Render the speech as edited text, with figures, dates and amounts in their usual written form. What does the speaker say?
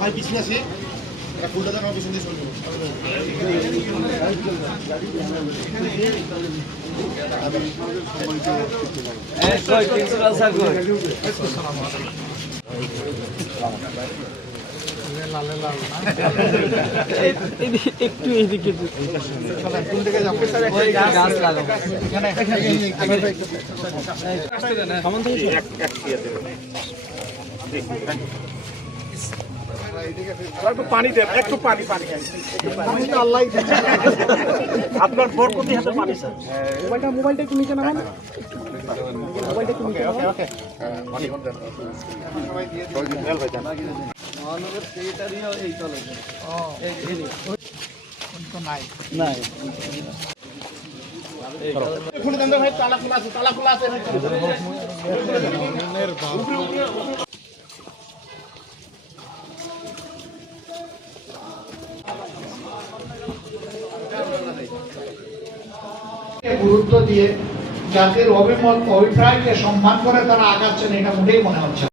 ভাই পিছিয়ে আসি ফুলটা দেন পিছন দিয়ে চলবে একটু এইদিকে গাছ লাগাবো একটু পানি দেন একটু পানি পানি আল্লাহ আপনার বরকতি হাতে পানি স্যার মোবাইলটা একটু নিচে নামান মোবাইলটা একটু নিচে ওকে ওকে পানি দেন সবাই ভাই দেন মহানগর সেক্রেটারিও এই কলেজে নাই খুলে দেন ভাই তালা খোলা আছে গুরুত্ব দিয়ে জাতির অভিমত অভিপ্রায়কে সম্মান করে তারা আগাচ্ছেন এটা মোটেই মনে হচ্ছে